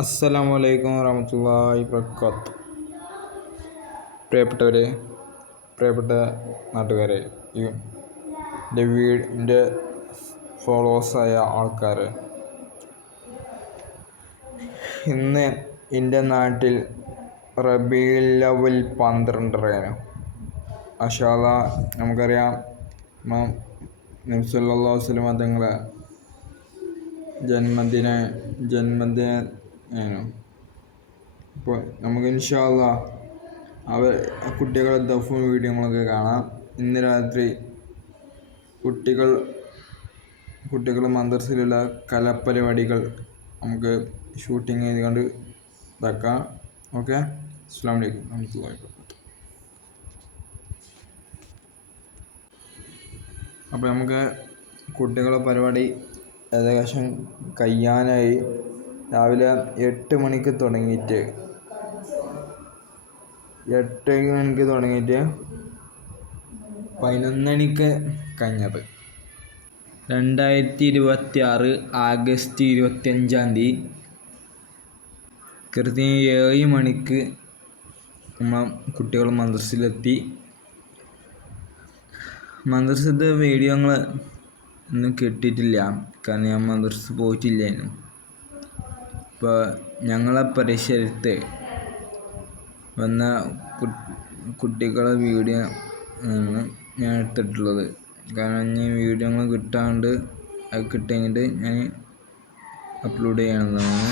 അസ്സലാമു അലൈക്കും വറഹ്മത്തുള്ളാഹി വബറകാതുഹു. പ്രിയപ്പെട്ട നാട്ടുകാരെ, എൻ്റെ ഫോളോവേഴ്സായ ആൾക്കാരെ, ഇന്ന് എൻ്റെ നാട്ടിൽ റബീഉൽ അവ്വൽ 12 മാഷാ അല്ലാഹ്. നമുക്കറിയാം, നബി സല്ലല്ലാഹു അലൈഹി വസല്ലം തങ്ങളെ ജന്മദിനം. അപ്പോൾ നമുക്ക് ഇൻഷാ അല്ലാഹ് കുട്ടികളെ ദഫും വീഡിയോകളൊക്കെ കാണാം. ഇന്ന് രാത്രി കുട്ടികൾ മദ്രസയിലുള്ള കലാപരിപാടികൾ നമുക്ക് ഷൂട്ടിങ് ചെയ്തുകൊണ്ട് ഇതാക്കാം. ഓക്കെ, അസ്സലാമു അലൈക്കും വറഹ്മത്തുള്ളാഹി വബറകാതുഹു. അപ്പോൾ നമുക്ക് കുട്ടികളുടെ പരിപാടി ഏകദേശം കഴിയാനായി. രാവിലെ 8 മണിക്ക് തുടങ്ങിയിട്ട് 11 മണിക്ക് കഴിഞ്ഞത്. 2026 ആഗസ്റ്റ് 25 കൃത്യം 7 മണിക്ക് നമ്മൾ കുട്ടികൾ മദ്രസയിലെത്തി. മദ്രസത്തെ വീഡിയോകൾ ഒന്നും കിട്ടിയിട്ടില്ല, കാരണം ഞാൻ മദ്രസ പോയിട്ടില്ലായിരുന്നു. ഇപ്പോൾ ഞങ്ങളെ പരിസരത്ത് വന്ന കുട്ടികളെ വീഡിയോ ആണ് ഞാൻ എടുത്തിട്ടുള്ളത്. കാരണം ഇനി വീഡിയോകൾ കിട്ടാണ്ട് അത് കിട്ടിയിട്ട് ഞാൻ അപ്ലോഡ് ചെയ്യണമെന്നാണ്.